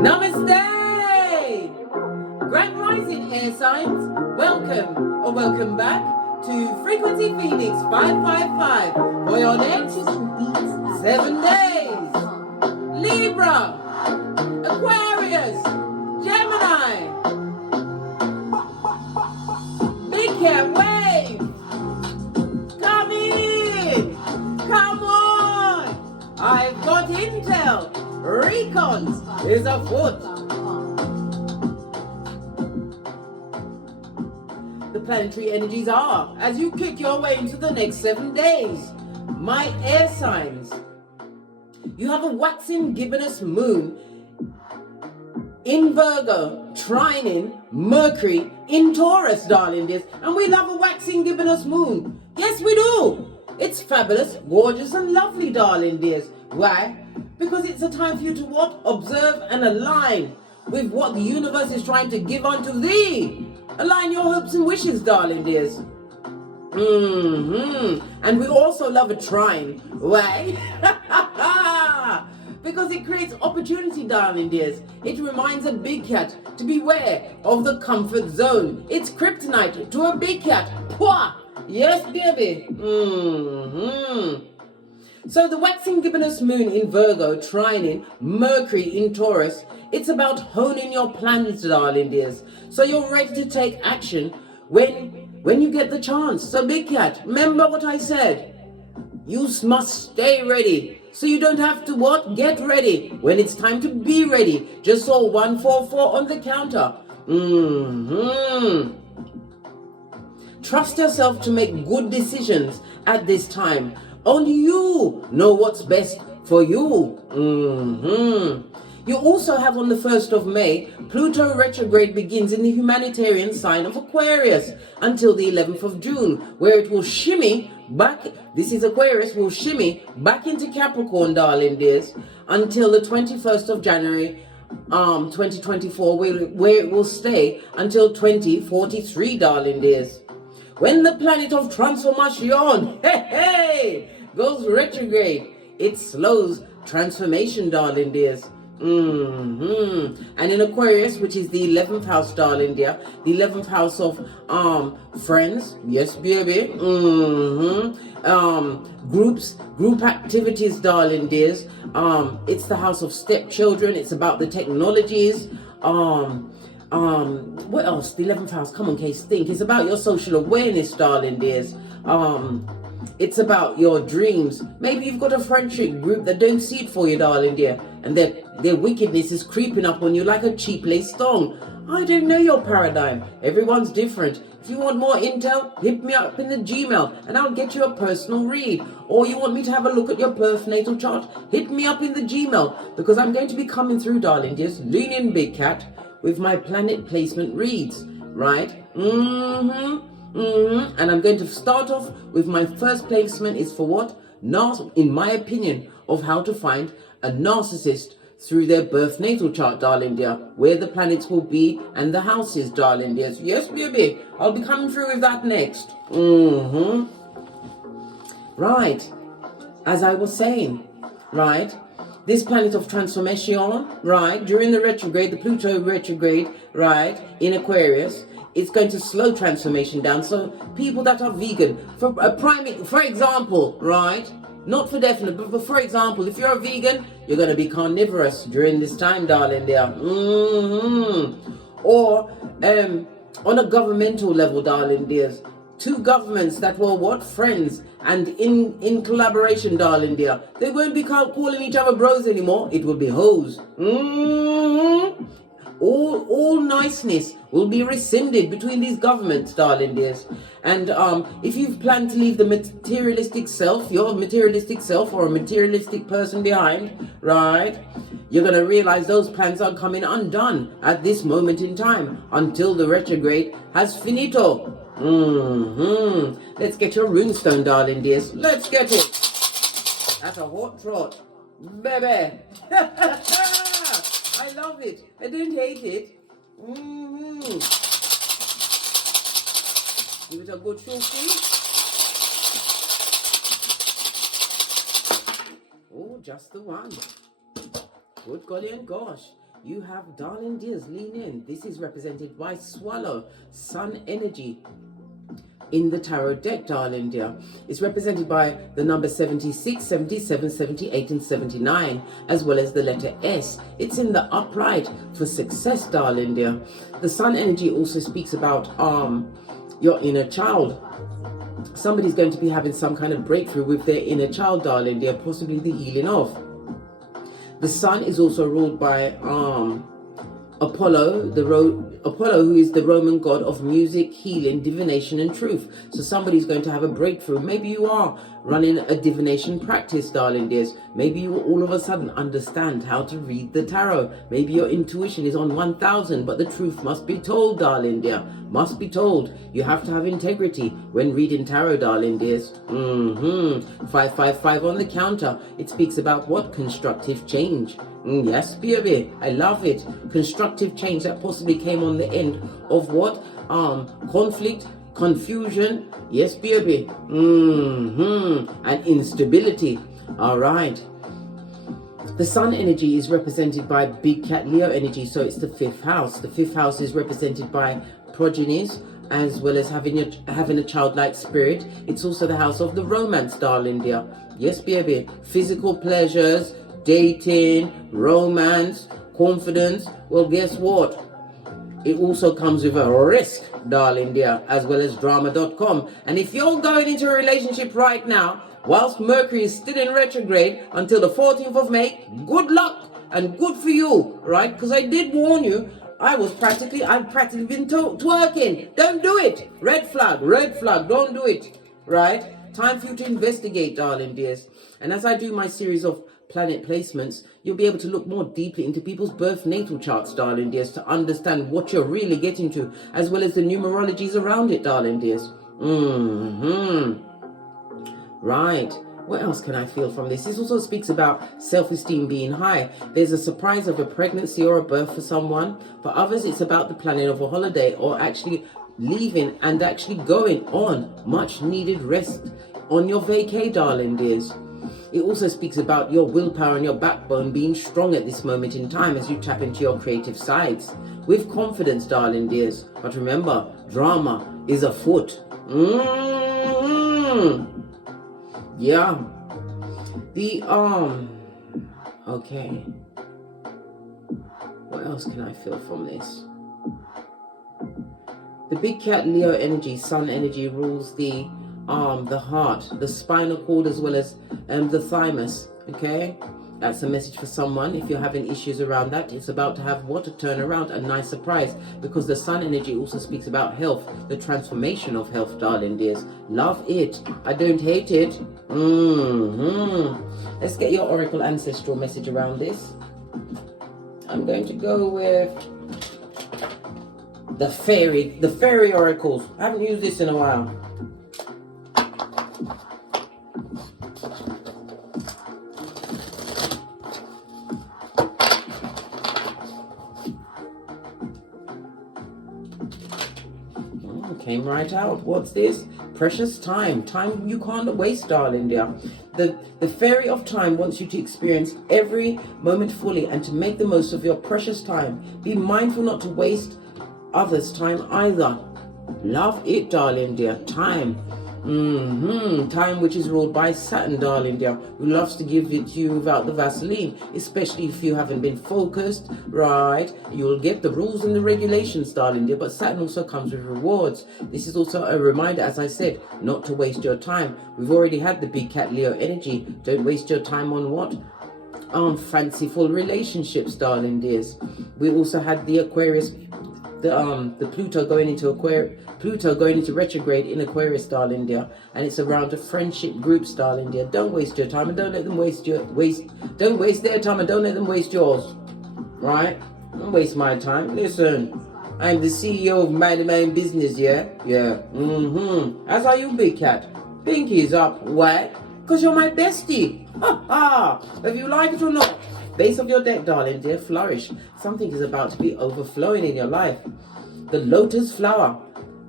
Namaste! Grand Rising Air Signs, welcome or welcome back to Frequency Phoenix 555 for your next 7 days. Libra, Aquarius, Gemini, Big Cat Wave, come in, come on, I've got intel, recon is afoot. The planetary energies are as you kick your way into the next 7 days. My air signs, you have a waxing gibbonous moon in Virgo, trining Mercury in Taurus, darling dears. And we love a waxing gibbonous moon. Yes, we do. It's fabulous, gorgeous, and lovely, darling dears. Why? Because it's a time for you to what? Observe and align with what the universe is trying to give unto thee. Align your hopes and wishes, darling dears. And we also love a trine. Why? Because it creates opportunity, darling dears. It reminds a big cat to beware of the comfort zone. It's kryptonite to a big cat. Pwah! Yes, baby. So the waxing gibbonous moon in Virgo, trining Mercury in Taurus, it's about honing your plans, darling dears. So you're ready to take action when you get the chance. So big cat, remember what I said. You must stay ready. So you don't have to what? Get ready. When it's time to be ready. Just saw 144 on the counter. Trust yourself to make good decisions at this time. Only you know what's best for you. You also have on the 1st of May, Pluto retrograde begins in the humanitarian sign of Aquarius until the 11th of June, where it will shimmy back, this is Aquarius, will shimmy back into Capricorn, darling dears, until the 21st of January 2024, where it will stay until 2043, darling dears. When the planet of transformation, goes retrograde, it slows transformation, darling dears. And in Aquarius, which is the 11th house, darling dear, the 11th house of friends, yes baby, group activities, darling dears. It's the house of stepchildren. It's about the technologies. What else? The 11th house, come on, Case, think. It's about your social awareness, darling dears. It's about your dreams. Maybe you've got a friendship group that don't see it for you, darling dear, and their wickedness is creeping up on you like a cheap lace thong. I don't know your paradigm. Everyone's different. If you want more intel, hit me up in the Gmail and I'll get you a personal read. Or you want me to have a look at your birth natal chart, hit me up in the Gmail, because I'm going to be coming through, darling dears, lean in, big cat, with my planet placement reads, right? And I'm going to start off with my first placement is for what? In my opinion, of how to find a narcissist through their birth natal chart, darling dear, where the planets will be and the houses, darling dear. Yes, baby, I'll be coming through with that next. Right, as I was saying, right, this planet of transformation, right, during the retrograde, the Pluto retrograde, right, in Aquarius, it's going to slow transformation down. So people that are vegan, for example, right, not for definite, but for example, if you're a vegan, you're going to be carnivorous during this time, darling dear. Or on a governmental level, darling dears, two governments that were what? Friends, and in collaboration, darling dear. They won't be calling each other bros anymore. It will be hoes. All niceness will be rescinded between these governments, darling dears. And if you've planned to leave the materialistic self, your materialistic self or a materialistic person behind, right, you're going to realize those plans are coming undone at this moment in time until the retrograde has finito. Let's get your runestone, darling dears. Let's get it. That's a hot trot, baby. I love it. I don't hate it. Give it a good shoki. Oh, just the one. Good golly and gosh. you have, darling dears, lean in. This is represented by Swallow, Sun Energy. In the tarot deck, darling dear, it's represented by the number 76, 77, 78 and 79, as well as the letter S. It's in the upright for success, darling dear. The Sun energy also speaks about your inner child. Somebody's going to be having some kind of breakthrough with their inner child, darling dear, possibly the healing of. The Sun is also ruled by Apollo, Apollo, who is the Roman god of music, healing, divination and truth. So somebody's going to have a breakthrough. Maybe you are running a divination practice, darling dears. Maybe you all of a sudden understand how to read the tarot. Maybe your intuition is on 1000, but the truth must be told, darling dear. Must be told. You have to have integrity when reading tarot, darling dears. 555 on the counter. It speaks about what? Constructive change. Yes, baby, I love it. Constructive change that possibly came on the end of what? Conflict, confusion. Yes, baby. And instability. All right. The Sun energy is represented by Big Cat Leo energy, so it's the 5th house. The 5th house is represented by progenies, as well as having a childlike spirit. It's also the house of the romance, darling dear. Yes, baby. Physical pleasures, dating, romance, confidence. Well, guess what? It also comes with a risk, darling dear, as well as drama.com. And if you're going into a relationship right now, whilst Mercury is still in retrograde until the 14th of May, good luck and good for you, right? Because I did warn you. I've practically been twerking. Don't do it. Red flag, don't do it, right? Time for you to investigate, darling dears. And as I do my series of planet placements, you'll be able to look more deeply into people's birth natal charts, darling dears, to understand what you're really getting to, as well as the numerologies around it, darling dears. Right. What else can I feel from this? This also speaks about self-esteem being high. There's a surprise of a pregnancy or a birth for someone. For others, it's about the planning of a holiday or actually leaving and actually going on much needed rest on your vacay, darling dears. It also speaks about your willpower and your backbone being strong at this moment in time as you tap into your creative sides. With confidence, darling dears. But remember, drama is afoot. Yeah. Okay. What else can I feel from this? The Big Cat Leo energy, Sun energy, rules the heart, the spinal cord, as well as the thymus. Okay, that's a message for someone. If you're having issues around that, it's about to have what? A turnaround, a nice surprise, because the Sun energy also speaks about health, the transformation of health, darling dears. Love it. I don't hate it. Let's get your oracle ancestral message around this. I'm going to go with the fairy oracles. I haven't used this in a while. Came right out. What's this? Precious time. Time you can't waste, darling dear. The fairy of time wants you to experience every moment fully and to make the most of your precious time. Be mindful not to waste others' time either. Love it, darling dear. Time. Time, which is ruled by Saturn, darling dear, who loves to give it to you without the Vaseline, especially if you haven't been focused, right? You'll get the rules and the regulations, darling dear, but Saturn also comes with rewards. This is also a reminder, as I said, not to waste your time. We've already had the Big Cat Leo energy. Don't waste your time on what? Fanciful relationships, darling dears. We also had the Aquarius, the Pluto going into retrograde in Aquarius, darling dear, and it's around the friendship groups, darling dear. Don't waste your time and don't let them don't waste their time and don't let them waste yours. Right? Don't waste my time. Listen, I'm the CEO of my own business, yeah? As are you, Big Cat. Pinky's up. Why? Because you're my bestie. Ha ha! Whether you like it or not. Base of your deck, darling dear, flourish. Something is about to be overflowing in your life. The lotus flower,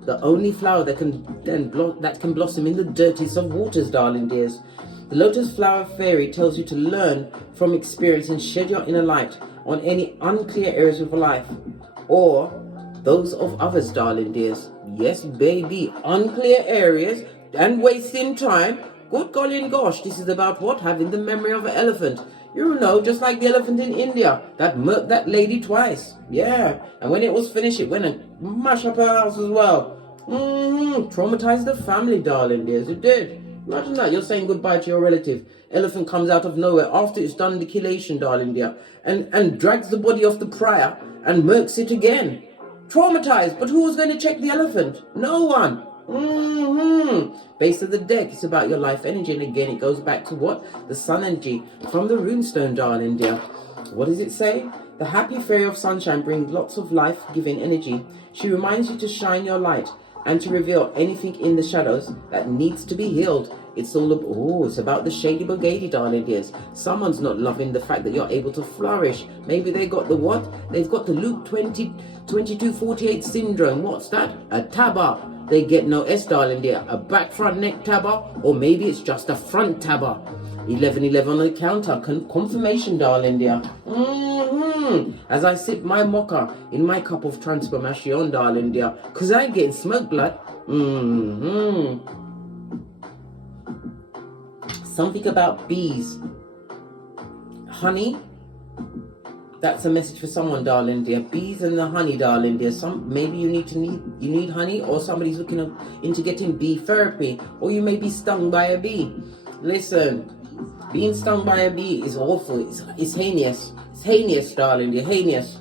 the only flower that can blossom in the dirtiest of waters, darling dears. The Lotus Flower Fairy tells you to learn from experience and shed your inner light on any unclear areas of life or those of others, darling dears. Yes, baby, unclear areas and wasting time. Good golly and gosh, this is about what? Having the memory of an elephant. You know, just like the elephant in India that murked that lady twice. Yeah, and when it was finished, it went and mashed up her house as well. Traumatized the family, darling dears. It did. Imagine that, you're saying goodbye to your relative. Elephant comes out of nowhere after it's done the chelation, darling dear, and drags the body of the prior and murks it again. Traumatized, but who was going to check the elephant? No one. Base of the deck, it's about your life energy, and again it goes back to what? The sun energy from the runestone, darling dear. What does it say? The happy fairy of sunshine brings lots of life-giving energy. She reminds you to shine your light and to reveal anything in the shadows that needs to be healed. It's all it's about the shady bogady, darling dears. Someone's not loving the fact that you're able to flourish. Maybe they got the what? They've got the Luke 22:48 syndrome. What's that? A tabber. They get no S, darling dear. A back front neck tabber, or maybe it's just a front tabber. 1111 on the counter. Confirmation, darling dear. As I sip my mocha in my cup of transformation, darling dear, because I ain't getting smoke blood. Something about bees. Honey. That's a message for someone, darling dear. Bees and the honey, darling dear. Maybe you need honey, or somebody's looking into getting bee therapy, or you may be stung by a bee. Listen, being stung by a bee is awful. It's heinous. It's heinous, darling dear. Heinous.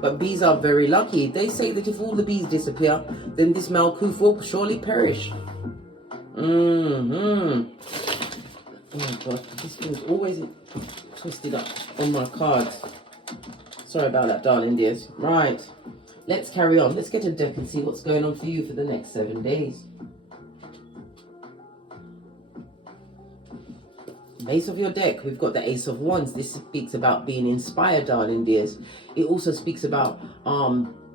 But bees are very lucky. They say that if all the bees disappear, then this Malkuth will surely perish. Oh my God, this thing's always twisted up on my cards. Sorry about that, darling dears. Right, let's carry on. Let's get a deck and see what's going on for you for the next 7 days. Base of your deck, we've got the Ace of Wands. This speaks about being inspired, darling dears. It also speaks about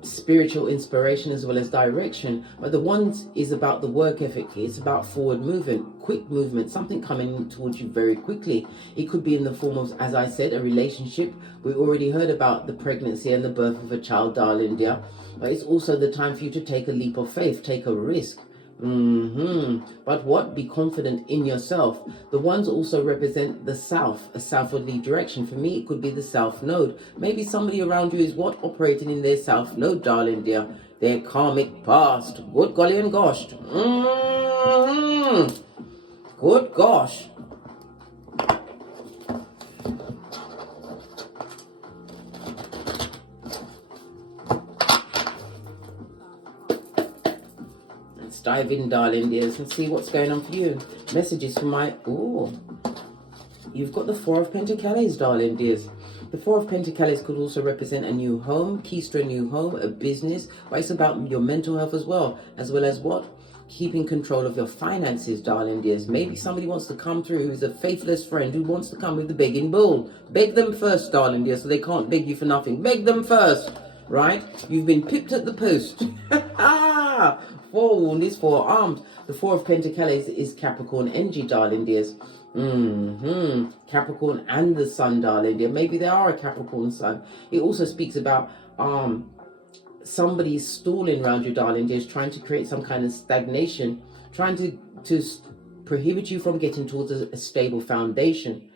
spiritual inspiration as well as direction, but the Wands is about the work ethic. It's about forward movement, quick movement, something coming towards you very quickly. It could be in the form of, as I said, a relationship. We already heard about the pregnancy and the birth of a child, darling dear, but it's also the time for you to take a leap of faith, take a risk. But what? Be confident in yourself. The ones also represent the south, a southwardly direction. For me, it could be the south node. Maybe somebody around you is what? Operating in their south node, darling dear. Their karmic past. Good golly and gosh. Good gosh. Dive in, darling dears, and see what's going on for you. Messages from my... You've got the Four of Pentacles, darling dears. The Four of Pentacles could also represent a new home, keys to a new home, a business, but it's about your mental health as well as what? Keeping control of your finances, darling dears. Maybe somebody wants to come through who's a faithless friend who wants to come with the begging bull. Beg them first, darling dear, so they can't beg you for nothing. Beg them first, right? You've been pipped at the post. Forewarned is forearmed. The Four of Pentacles is Capricorn energy, darling dears. Capricorn and the sun, darling dear. Maybe they are a Capricorn sun. It also speaks about somebody stalling around you, darling dears, trying to create some kind of stagnation, trying to prohibit you from getting towards a stable foundation.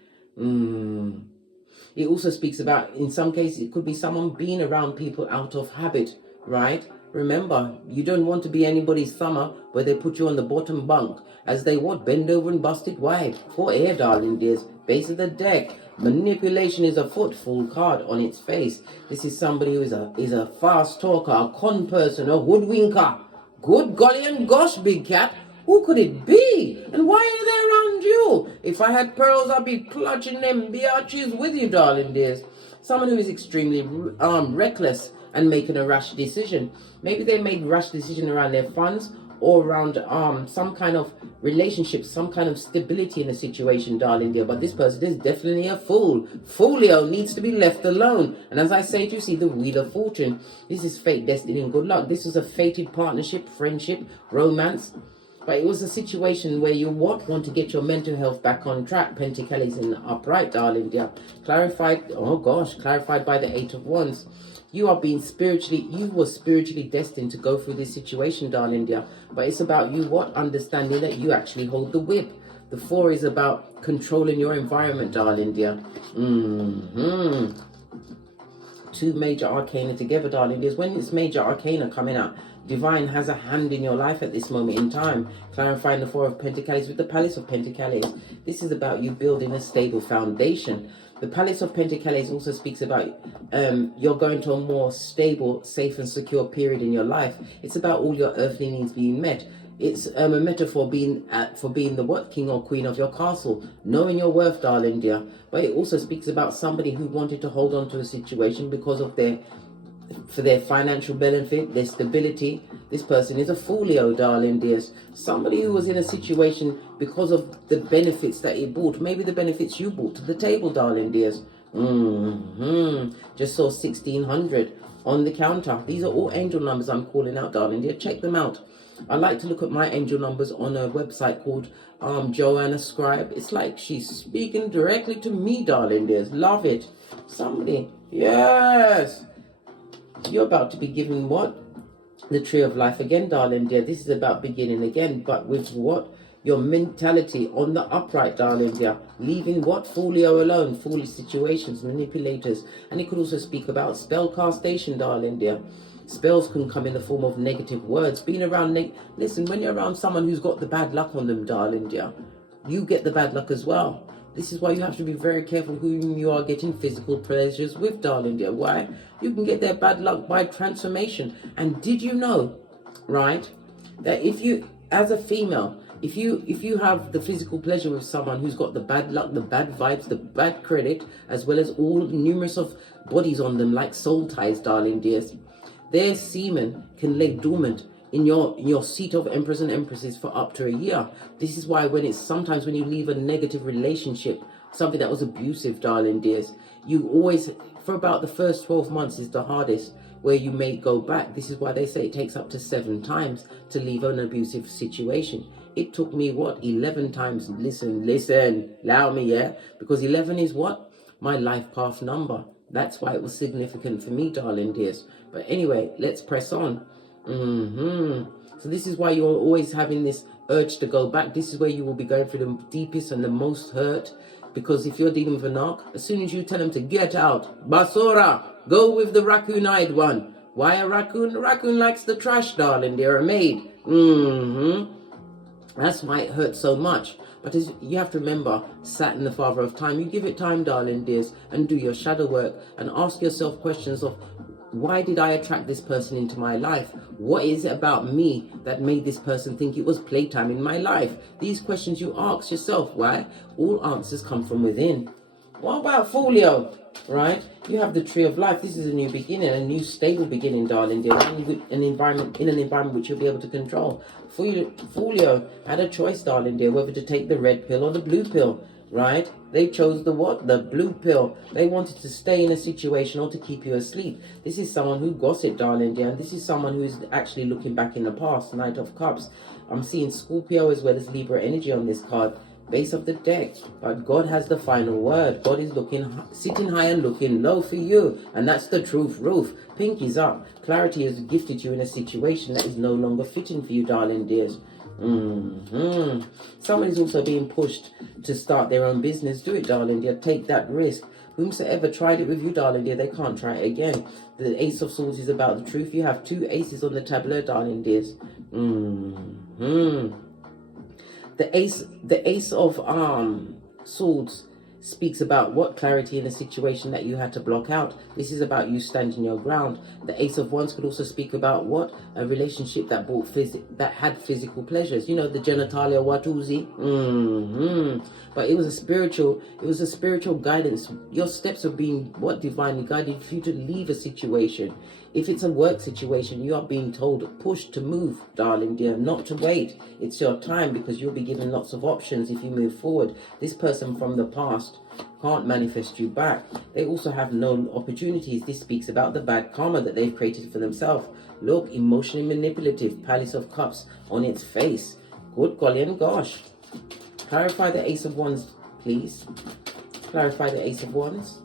It also speaks about, in some cases, it could be someone being around people out of habit, right? Remember, you don't want to be anybody's summer where they put you on the bottom bunk as they bend over and bust it wide. For air, darling dears. Base of the deck. Manipulation is afoot. Full card on its face. This is somebody who is a fast talker, a con person, a hoodwinker. Good golly and gosh, big cat. Who could it be? And why are they around you? If I had pearls, I'd be clutching them biatches with you, darling dears. Someone who is extremely reckless and making a rash decision. Maybe they made rash decision around their funds or around some kind of relationship, some kind of stability in a situation, darling dear. But this person is definitely a fool. Folio needs to be left alone. And as I say to you, see the Wheel of Fortune. This is fate, destiny, and good luck. This is a fated partnership, friendship, romance. But it was a situation where you want to get your mental health back on track. Pentacles in the upright, darling dear. Clarified, oh gosh, clarified by the Eight of Wands. You were spiritually destined to go through this situation, darling dear. But it's about you understanding that you actually hold the whip. The Four is about controlling your environment, darling dear. Two major arcana together, darling dears. When it's major arcana coming out, divine has a hand in your life at this moment in time. Clarifying the Four of Pentacles with the Palace of Pentacles. This is about you building a stable foundation. The Palace of Pentacles also speaks about you're going to a more stable, safe and secure period in your life. It's about all your earthly needs being met. It's a metaphor for being the king or queen of your castle, knowing your worth, darling dear. But it also speaks about somebody who wanted to hold on to a situation because of for their financial benefit, their stability. This person is a folio, darling dears. Somebody who was in a situation because of the benefits that it brought. Maybe the benefits you brought to the table, darling dears. Just saw 1600 on the counter. These are all angel numbers I'm calling out, darling dear. Check them out. I like to look at my angel numbers on a website called Joanna Scribe. It's like she's speaking directly to me, darling dears. Love it. Somebody, yes. You're about to be given what? The Tree of Life again, darling dear. This is about beginning again, but with what? Your mentality on the upright, darling dear. Leaving what? Folio alone. Foolish situations, manipulators. And it could also speak about spell castation, darling dear. Spells can come in the form of negative words. Being around, listen, when you're around someone who's got the bad luck on them, darling dear, you get the bad luck as well. This is why you have to be very careful whom you are getting physical pleasures with, darling dear. Why? You can get their bad luck by transformation. And did you know, right, that if you, as a female, if you have the physical pleasure with someone who's got the bad luck, the bad vibes, the bad credit, as well as all numerous of bodies on them like soul ties, darling dears, their semen can lay dormant in your seat of emperors and empresses for up to a year. This is why sometimes when you leave a negative relationship, something that was abusive, darling dears, you always, for about the first 12 months is the hardest, where you may go back. This is why they say it takes up to 7 times to leave an abusive situation. It took me, 11 times. Listen, allow me, yeah? Because 11 is what? My life path number. That's why it was significant for me, darling dears. But anyway, let's press on. So this is why you're always having this urge to go back. This is where you will be going through the deepest and the most hurt. Because if you're dealing with a narc, as soon as you tell them to get out, Basura, go with the raccoon-eyed one. Why a raccoon? A raccoon likes the trash, darling. They're a maid. That's why it hurts so much. But you have to remember, Saturn, the father of time, you give it time, darling dears, and do your shadow work and ask yourself questions of, why did I attract this person into my life? What is it about me that made this person think it was playtime in my life? These questions you ask yourself. Why? All answers come from within. What about folio? Right? You have the Tree of Life. This is a new beginning, a new stable beginning, darling dear. In an environment which you'll be able to control. Folio had a choice, darling dear, whether to take the red pill or the blue pill. Right? They chose the what? The blue pill. They wanted to stay in a situation or to keep you asleep. This is someone who gossiped, darling dear. And this is someone who is actually looking back in the past. Knight of Cups. I'm seeing Scorpio as well as Libra energy on this card. Base of the deck. But God has the final word. God is sitting high and looking low for you. And that's the truth, roof. Pinkies up. Clarity has gifted you in a situation that is no longer fitting for you, darling dears. Someone is also being pushed to start their own business. Do it, darling dear. Take that risk. Whomsoever tried it with you, darling dear, they can't try it again. The Ace of Swords is about the truth. You have 2 aces on the tableau, darling dears. The Ace of Swords speaks about what? Clarity in a situation that you had to block out. This is about you standing your ground. The Ace of Wands could also speak about what? A relationship that had physical pleasures. You know, the genitalia watusi. But it was a spiritual guidance. Your steps are being what? Divinely guided for you to leave a situation. If it's a work situation, you are being told, pushed to move, darling dear, not to wait. It's your time, because you'll be given lots of options if you move forward. This person from the past can't manifest you back. They also have no opportunities. This speaks about the bad karma that they've created for themselves. Look, emotionally manipulative, Palace of Cups on its face. Good golly and gosh. Clarify the Ace of Wands, please. Clarify the Ace of Wands.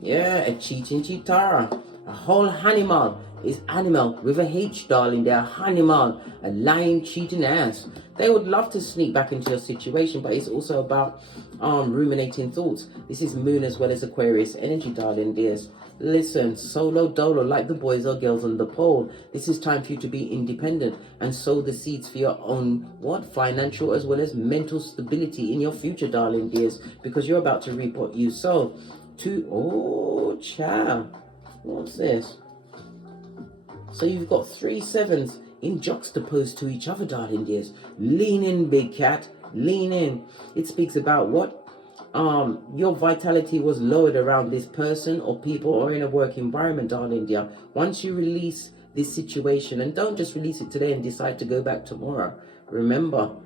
Yeah, a cheating cheatara. A whole animal is animal with a H, darling. They're animal, a lying, cheating ass. They would love to sneak back into your situation, but it's also about ruminating thoughts. This is Moon as well as Aquarius energy, darling dears. Listen, solo dolo, like the boys or girls on the pole. This is time for you to be independent and sow the seeds for your own, financial as well as mental stability in your future, darling dears, because you're about to reap what you sow. Oh, child. What's this? So you've got 3 sevens in juxtaposed to each other, darling dears. Lean in, big cat. Lean in. It speaks about what? Your vitality was lowered around this person or people or in a work environment, darling dear. Once you release this situation, and don't just release it today and decide to go back tomorrow. Remember,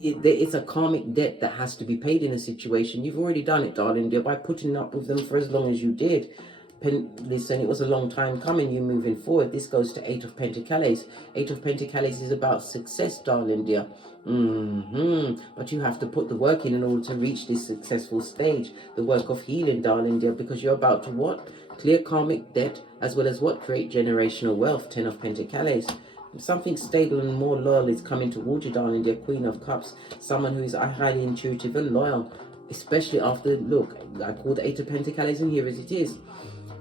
it's a karmic debt that has to be paid in a situation. You've already done it, darling dear, by putting up with them for as long as you did. Listen, it was a long time coming, you moving forward. This goes to 8 of Pentacles. 8 of Pentacles is about success, darling dear. But you have to put the work in order to reach this successful stage. The work of healing, darling dear, because you're about to what? Clear karmic debt, as well as what? Create generational wealth. 10 of Pentacles. Something stable and more loyal is coming towards you, darling dear. Queen of Cups. Someone who is highly intuitive and loyal. Especially after, look, I called 8 of Pentacles and here as it is.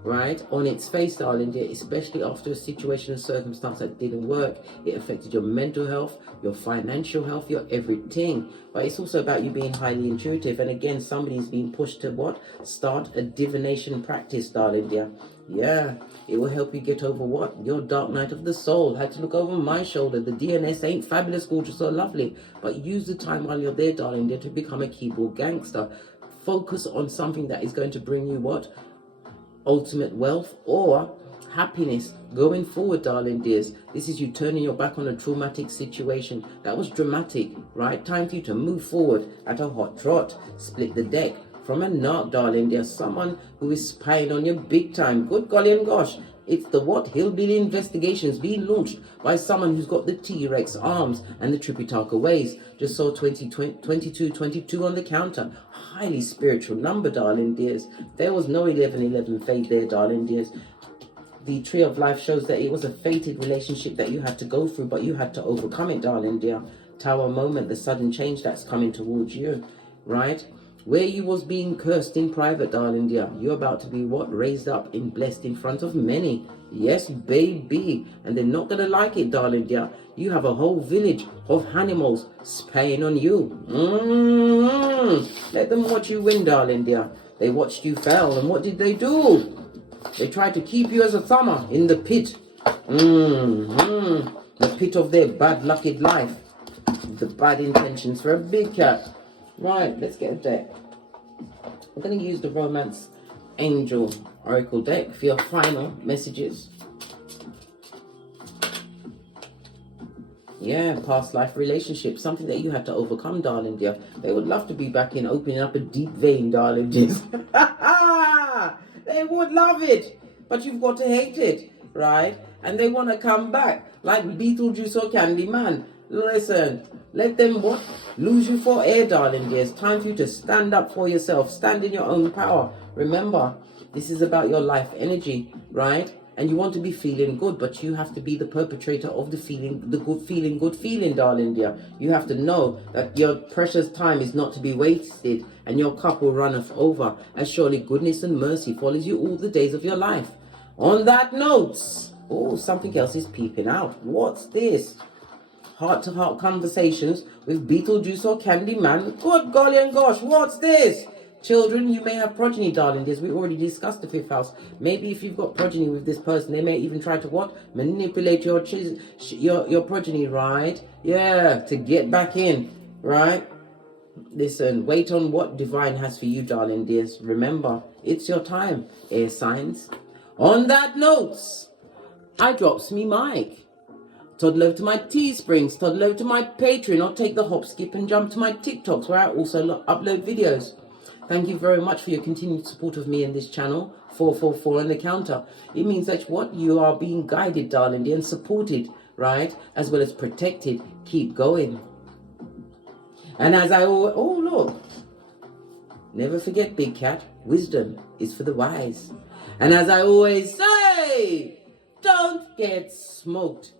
Right, on its face, darling dear, especially after a situation and circumstance that didn't work. It affected your mental health, your financial health, your everything. But it's also about you being highly intuitive. And again, somebody's being pushed to what? Start a divination practice, darling dear. Yeah, it will help you get over what? Your dark night of the soul. Had to look over my shoulder. The DNS ain't fabulous, gorgeous, or lovely. But use the time while you're there, darling dear, to become a keyboard gangster. Focus on something that is going to bring you what? Ultimate wealth or happiness going forward, darling dears. This is you turning your back on a traumatic situation that was dramatic, right? Time for you to move forward at a hot trot. Split the deck from a narc, darling dear. Someone who is spying on you big time. Good golly and gosh. It's the what? Hillbilly investigations being launched by someone who's got the T-Rex arms and the Tripitaka ways. Just saw 22 on the counter. Highly spiritual number, darling dears. There was no 1111 fate there, darling dears. The Tree of Life shows that it was a fated relationship that you had to go through, but you had to overcome it, darling dear. Tower moment, the sudden change that's coming towards you, right? Where you was being cursed in private, darling dear, you're about to be what? Raised up and blessed in front of many. Yes, baby. And they're not going to like it, darling dear. You have a whole village of animals spying on you. Let them watch you win, darling dear. They watched you fail, and what did they do? They tried to keep you as a thumber in the pit. The pit of their bad lucked life. The bad intentions for a big cat. Right, let's get a deck. I'm going to use the Romance Angel Oracle deck for your final messages. Yeah, past life relationship. Something that you had to overcome, darling dear. They would love to be back in, opening up a deep vein, darling dear. They would love it. But you've got to hate it, right? And they want to come back like Beetlejuice or Candyman. Listen, let them what? Lose you for air, darling dear. It's time for you to stand up for yourself. Stand in your own power. Remember, this is about your life energy, right? And you want to be feeling good, but you have to be the perpetrator of the feeling, the good feeling, darling dear. You have to know that your precious time is not to be wasted, and your cup will runneth over, as surely goodness and mercy follows you all the days of your life. On that note, oh, something else is peeping out. What's this? Heart-to-heart conversations with Beetlejuice or Candyman. Good golly and gosh, what's this? Children, you may have progeny, darling dears. We already discussed the 5th house. Maybe if you've got progeny with this person, they may even try to what? Manipulate your progeny, right? Yeah, to get back in, right? Listen, wait on what divine has for you, darling dears. Remember, it's your time, air signs. On that note, I drops me mic. Toddle over to my Teesprings, toddle over to my Patreon, or take the hop, skip and jump to my TikToks where I also upload videos. Thank you very much for your continued support of me in this channel. 444 on the counter. It means that what? You are being guided, darling dear, and supported right? As well as protected, keep going. And as I always, oh look, never forget, big cat, wisdom is for the wise. And as I always say, don't get smoked.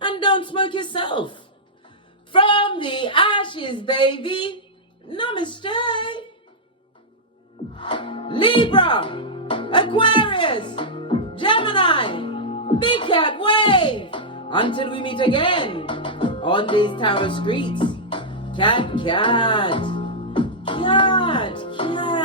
And don't smoke yourself. From the ashes, baby, namaste. Libra, Aquarius, Gemini, big cat wave. Until we meet again on these tarot streets. Cat, cat, cat, cat.